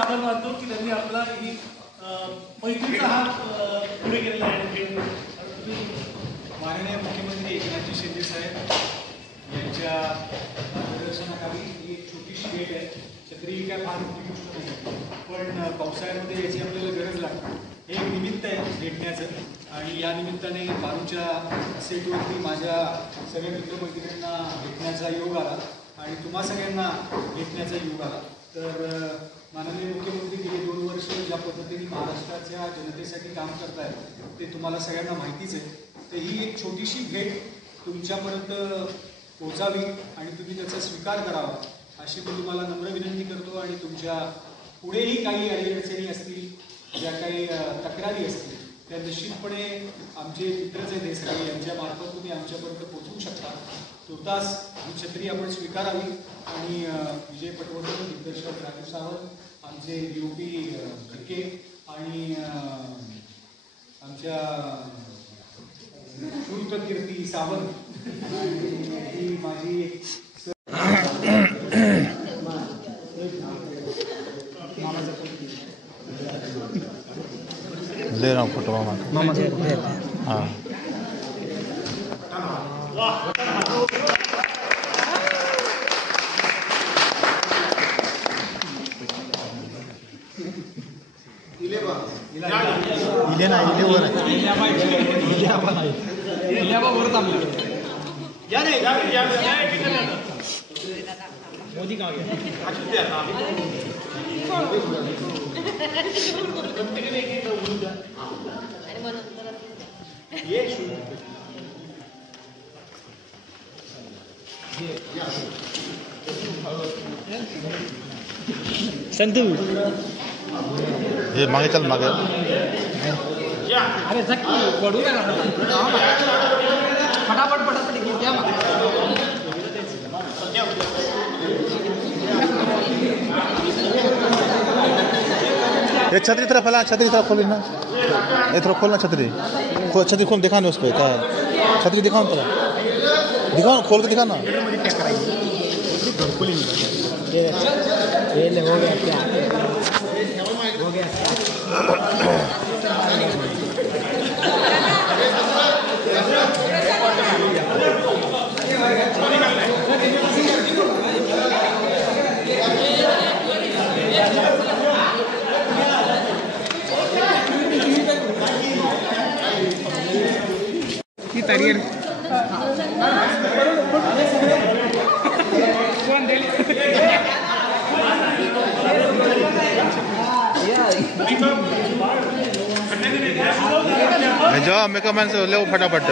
आभार मानतो की त्यांनी आपला ही मैत्रीचा हात पुढे केलेला आहे. माननीय मुख्यमंत्री एकनाथ शिंदे साहेब यांच्या मार्गदर्शनाखाली ही एक छोटीशी भेट आहे. छत्री ही काय फार मोठी गोष्ट नाही, पण पावसाळ्यामध्ये याची आपल्याला गरज लागते. हे एक निमित्त आहे भेटण्याचं आणि या निमित्ताने बारूच्या सेटवरती माझ्या सगळ्या मित्रमैत्रिणींना भेटण्याचा योग आला आणि तुम्हा सगळ्यांना भेटण्याचा योग आला. तर माननीय मुख्यमंत्री गेली 2 वर्ष ज्या पद्धतीने महाराष्ट्राच्या जनतेसाठी काम करत आहेत ते तुम्हाला सगळ्यांना माहितीच आहे. तर ही एक छोटीशी भेट तुमच्यापर्यंत पोहोचावी आणि तुम्ही त्याचा स्वीकार करावा अशी मी तुम्हाला नम्र विनंती करतो. आणि तुमच्या पुढेही काही अडीअडचणी असतील, ज्या काही तक्रारी असतील त्या निश्चितपणे आमचे मित्रच आहेत देसाई यांच्यामार्फत तुम्ही आमच्यापर्यंत पोहोचवू शकता. तुर्तास ही छत्री आपण स्वीकारावी आणि विजय पटवर्धन, दिग्दर्शक राजू सावंत, आमचे DOP भिके आणि आमच्या श्रुतकीर्ती सावंत आणि माझी ले रहा हूँ फोटो मामा हाँ इले ना इले वर आहे इल्याबा वर थांबला या रे या मोदी कहाँ गया संतू ये मागे चल मागे अरे जक्की पडू का फटाफट फटाफट क्या ये छतरी तरफ फैला, छतरी तरफ खोली ना, ये तरफ खोलना छतरी, छतरी खोल दिखाना उस पर क्या है, छतरी दिखाओ थोड़ा, दिखाओ खोल के दिखाना. ये ले हो गया क्या? हो गया. तरीर जाओ मेकअप मैन से ले फटाफट.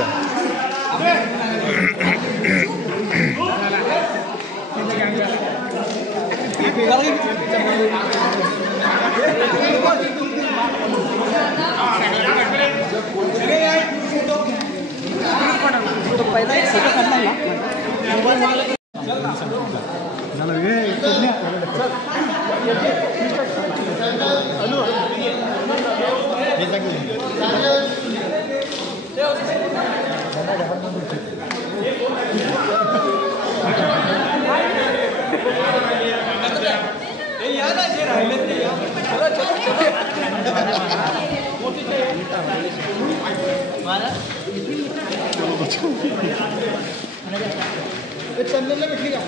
तो पहला एक फोटो करना है चंदन भेटली का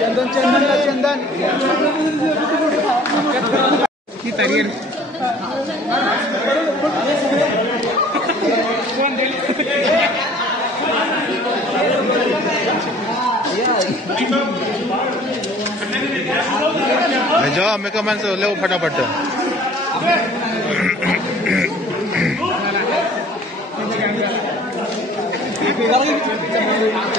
चंदन चंदन चंदन ही तरीर जाओ मेकअप मैन से ले फटाफट. Gracias.